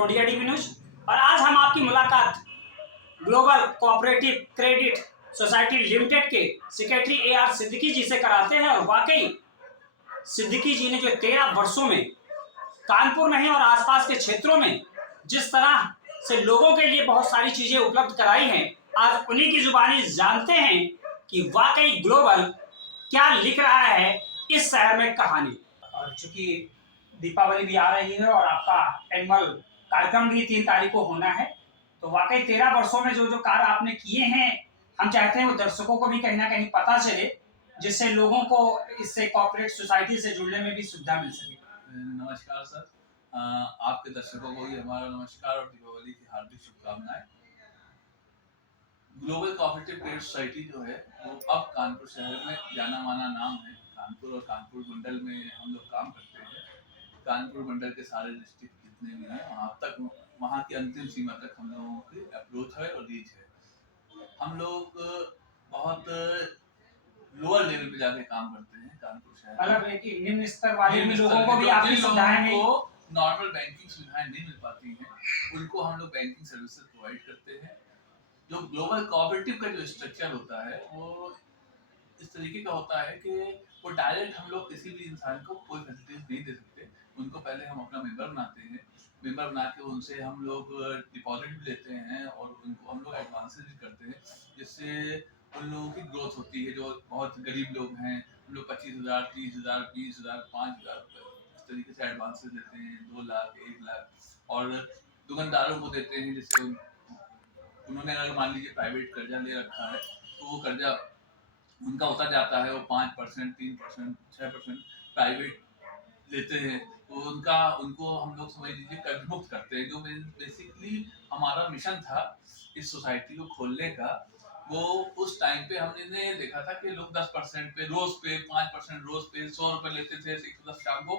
प्रोडिया TV news. और आज हम आपकी मुलाकात global cooperative credit society limited के सेक्रेटरी AR सिद्दीकी जी से कराते हैं। और वाकई सिद्दीकी जी ने जो 13 वर्षों में कानपुर में और आसपास के क्षेत्रों में जिस तरह से लोगों के लिए बहुत सारी चीजें उपलब्ध कराई हैं, आज उन्हीं की जुबानी जानते हैं कि वाकई ग्लोबल क्या लिख रहा है इस शहर में कहानी। और चूंकि दीपावली भी आ रही है और आपका एनुअल कार्यक्रम भी 3 तारीख को होना है, तो वाकई 13 वर्षों में जो जो कार्य आपने किए हैं, हम चाहते हैं वो दर्शकों को भी कहीं ना कहीं पता चले, जिससे लोगों को इससे कॉर्पोरेट सोसाइटी से जुड़ने में भी सुविधा मिल सके। नमस्कार सर, आपके दर्शकों को भी हमारा नमस्कार और दीपावली की हार्दिक शुभकामनाएं। ग्लोबल कोऑपरेटिव क्रेडिट सोसाइटी जो है वो अब कानपुर शहर में जाना माना नाम है। कानपुर और कानपुर मंडल में हम लोग काम करते हैं। कानपुर मंडल के सारे डिस्ट्रिक्ट जितने भी हैं वहाँ की अंतिम सीमा तक हम लोगों की अप्रोच है और रीच है। हम लोग बहुत लोअर लेवल पे जाके काम करते हैं। कानपुर शहर मतलब एक निम्न स्तर वाले लोगों को भी आपकी सुविधाएं नहीं, नॉर्मल बैंकिंग सुविधाएं नहीं मिल पाती हैं, उनको हम लोग बैंकिंग सर्विसेज प्रोवाइड करते हैं। जो ग्लोबल कोऑपरेटिव का जो स्ट्रक्चर होता है वो इस तरीके का होता है कि वो डायरेक्ट हम लोग किसी भी इंसान को कोई फैसिलिटीज नहीं दे सकते। उनको पहले हम अपना मेंबर बनाते हैं। मेंबर बना के उनसे हम लोग डिपॉजिट भी लेते हैं और उनको हम लोग एडवांसेस भी करते हैं, जिससे उन लोगों की ग्रोथ होती है। जो बहुत गरीब लोग हैं, हम लोग 25,000, 30,000, 20,000, 5,000 इस तरीके से एडवांसेस देते हैं, 2 लाख, 1 लाख। और दुकानदारों को देते हैं, जिससे उन्होंने अगर मान लीजिए प्राइवेट कर्जा ले रखा है तो वो कर्जा उनका होता जाता है, वो 5%, 3%, 6% प्राइवेट लेते हैं, तो उनको हम लोग समझ लीजिए कर्ज मुक्त करते हैं। जो बेसिकली हमारा मिशन था इस सोसाइटी को खोलने का, वो उस टाइम पे हमने देखा था कि लोग 10% पे रोज पे 5% रोज पे 100 रुपए लेते थे। 110 शाम को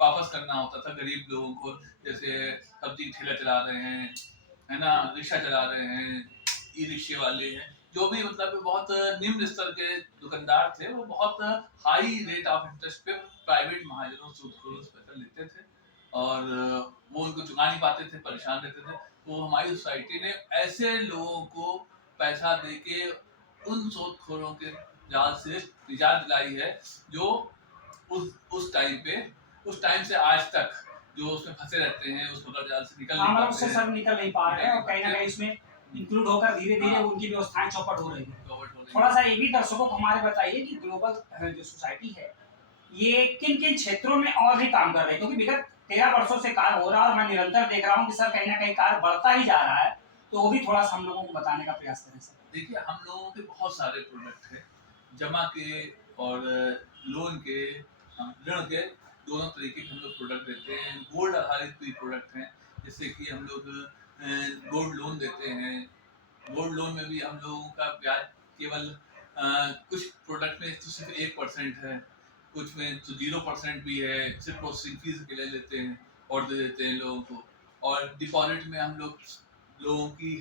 वापस करना होता था गरीब लोगों को, जैसे सब्जी ठेला चला रहे हैं, है ना, रिक्शा चला रहे हैं, ई रिक्शे वाले हैं, जो भी मतलब बहुत निम्न स्तर के दुकानदार थे, वो बहुत हाई रेट ऑफ इंटरेस्ट पे प्राइवेट महाजनों से पैसा लेते थे और वो उनको चुका नहीं पाते थे, परेशान रहते थे। तो हमारी सोसाइटी ने ऐसे लोगों को पैसा देके उन सूदखोरों के जाल से निजात दिलाई है, जो उस टाइम से आज तक जो उसमें फंसे रहते हैं, उस मकर जाल से निकल नहीं पाते उससे सब निकल नहीं पा रहे हैं और कहीं ना कहीं इसमें इंक्लूड होकर धीरे धीरे उनकी व्यवस्थाएं चौपट हो रही है। थोड़ा सा ये भी दर्शकों को हमारे बताइए कि ग्लोबल जो सोसाइटी है ये किन किन क्षेत्रों में और भी काम कर रही है, क्योंकि विगत 13 वर्षों से कार्य हो रहा है और मैं निरंतर देख रहा हूँ कि सर कहीं ना कहीं कार्य बढ़ता ही जा रहा है, तो वो भी थोड़ा सा हम लोगों को बताने का प्रयास करें सर। देखिए, हम लोगों के बहुत सारे प्रोडक्ट हैं, जमा के और लोन के, ऋण के, दोनों तरीके के हम लोग प्रोडक्ट देते हैं। गोल्ड आधारित भी प्रोडक्ट हैं, जैसे कि हम लोग गोल्ड लोन देते हैं। गोल्ड लोन में भी हम लोगों का ब्याज केवल कुछ प्रोडक्ट में तो सिर्फ 1% है, कुछ में तो 0% भी है, सिर्फ प्रोसेसिंग फीस के लिए लेते हैं और दे देते हैं लोगों को। और डिपॉजिट में हम लोग लोगों की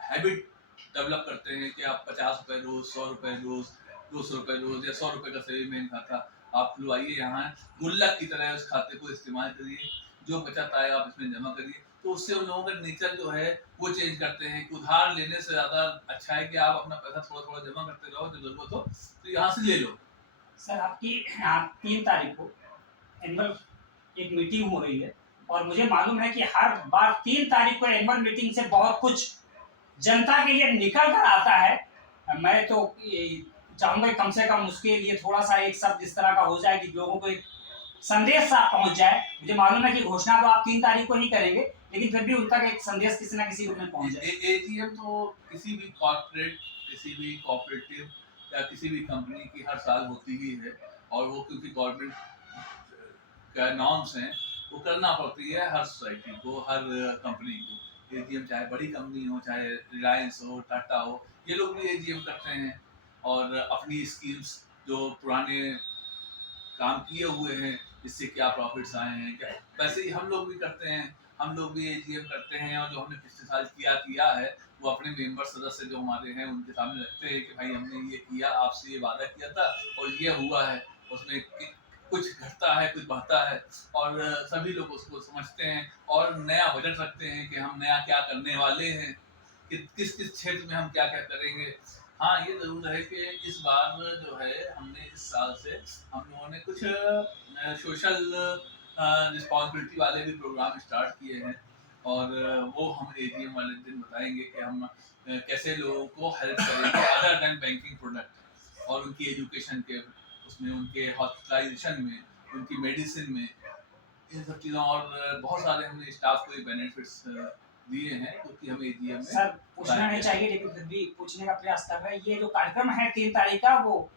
हैबिट डेवलप करते हैं कि आप 50 रुपए रोज, 100 रुपए रोज, 200 रुपए रोज या 100 रुपए का सेविंग बैंक खाता आप खुलवाइए, यहाँ गुल्लक की तरह उस खाते को इस्तेमाल करिए, जो बचत आए आप इसमें जमा करिए। तो उससे उन लोगों का नेचर जो है वो चेंज करते हैं कि उधार लेने से ज्यादा अच्छा है कि आप अपना पैसा थोड़ा थोड़ा जमा करते रहो, जब जरूरत हो तो यहाँ से ले लो। सर आपकी 3 तारीख को एनुअल एक मीटिंग हो रही है और मुझे मालूम है कि हर बार 3 तारीख को एनुअल मीटिंग से बहुत कुछ जनता के लिए निकल कर आता है। मैं तो चाहूंगा कम से कम उसके लिए थोड़ा सा एक शब्द इस तरह का हो जाए कि लोगों को एक संदेश सा पहुंच जाए। मुझे मालूम है कि घोषणा तो आप 3 तारीख को ही करेंगे, लेकिन फिर भी उन तक एक संदेश किसी ना किसी रूप में पहुंच जाए। एजीएम तो किसी भी कॉर्पोरेट, किसी भी कोऑपरेटिव या किसी भी कंपनी की हर साल होती ही है, और वो क्योंकि गवर्नमेंट का नॉर्म्स हैं, वो करना पड़ती है हर सोसाइटी को, हर कंपनी को। एजीएम चाहे बड़ी कंपनी हो, चाहे रिलायंस हो, टाटा हो, ये लोग भी एजीएम करते हैं और अपनी स्कीम्स जो पुराने काम किए हुए हैं, जिससे क्या प्रॉफिट्स आए हैं, क्या वैसे ही हम लोग भी करते हैं। हम लोग भी एजीएम करते हैं और जो हमने पिछले साल किया है वो अपने मेंबर सदस्य जो हमारे हैं उनके सामने रखते हैं कि भाई हमने ये किया, आपसे ये वादा किया था और ये हुआ है। उसमें कुछ घटता है, कुछ बढ़ता है और सभी लोग उसको समझते हैं और नया बजट रखते हैं कि हम नया क्या करने वाले हैं, कि किस-किस क्षेत्र में हम क्या-क्या करेंगे। हाँ, ये ज़रूर है कि इस बार जो है हमने इस साल से हम लोगों ने कुछ सोशल रिस्पॉन्सिबिलिटी वाले भी प्रोग्राम स्टार्ट किए हैं और वो हम एजीएम वाले दिन बताएँगे कि हम कैसे लोगों को हेल्प करेंगे अदर देन बैंकिंग प्रोडक्ट और उनकी एजुकेशन के उसमें, उनके हॉस्पिटलाइजेशन में, उनकी मेडिसिन में, इन सब चीज़ों और बहुत सारे हमने स्टाफ को बेनिफिट्स दिए हैं क्योंकि हम एजीएम में सर पूछना नहीं चाहिए लेकिन फिर भी पूछने का प्रयास कर रहे हैं। ये जो कार्यक्रम है 3 तारीख का, वो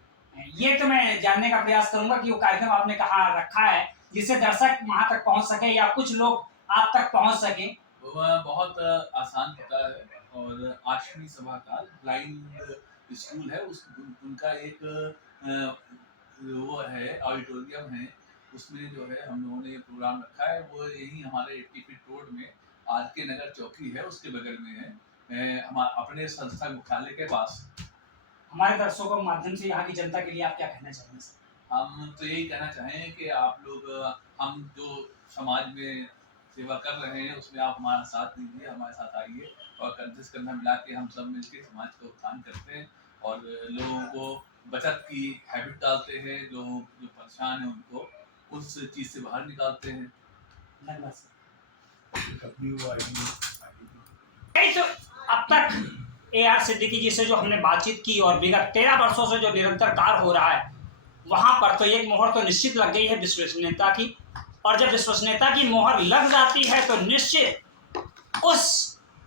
ये तो मैं जानने का प्रयास करूंगा कि वो कार्यक्रम आपने कहाँ रखा है जिससे दर्शक वहां तक पहुंच सके या कुछ लोग आप तक पहुंच सके। वह बहुत आसान पता है और आश्रमी सभाकाल ब्लाइंड स्कूल है उनका एक वो है ऑडिटोरियम है, उसमें जो है हम लोगों ने ये प्रोग्राम रखा है। वो यही हमारे 80 फीट रोड में आर के नगर चौकी है उसके बगल में है, हमारे अपने संस्था मुख्यालय के पास। हमारे दर्शकों के माध्यम से यहाँ की जनता के लिए आप क्या कहना चाहेंगे सर? हम तो यही कहना चाहें कि आप लोग हम जो समाज में सेवा कर रहे हैं उसमें आप हमारा साथ दीजिए, हमारे साथ आइए और कंधे से कंधा मिला के हम सब मिलकर समाज का उत्थान करते हैं और लोगों को बचत की हैबिट डालते हैं, लोग जो परेशान हैं उनको उस चीज़ से बाहर निकालते हैं। धन्यवाद सर। तो अब तक AR सिद्दीकी जी से जो हमने बातचीत की और विगत 13 वर्षों से जो निरंतर कार्य हो रहा है वहां पर तो एक मोहर तो निश्चित लग गई है विश्वसनीयता की, और जब विश्वसनीयता की मोहर लग जाती है तो निश्चित उस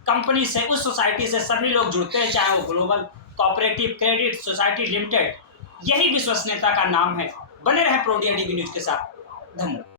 कंपनी से, उस सोसाइटी से सभी लोग जुड़ते हैं, चाहे वो global cooperative credit society limited, यही विश्वसनीयता का नाम है। बने रहे प्रोडिया टीवी न्यूज के साथ। धन्यवाद।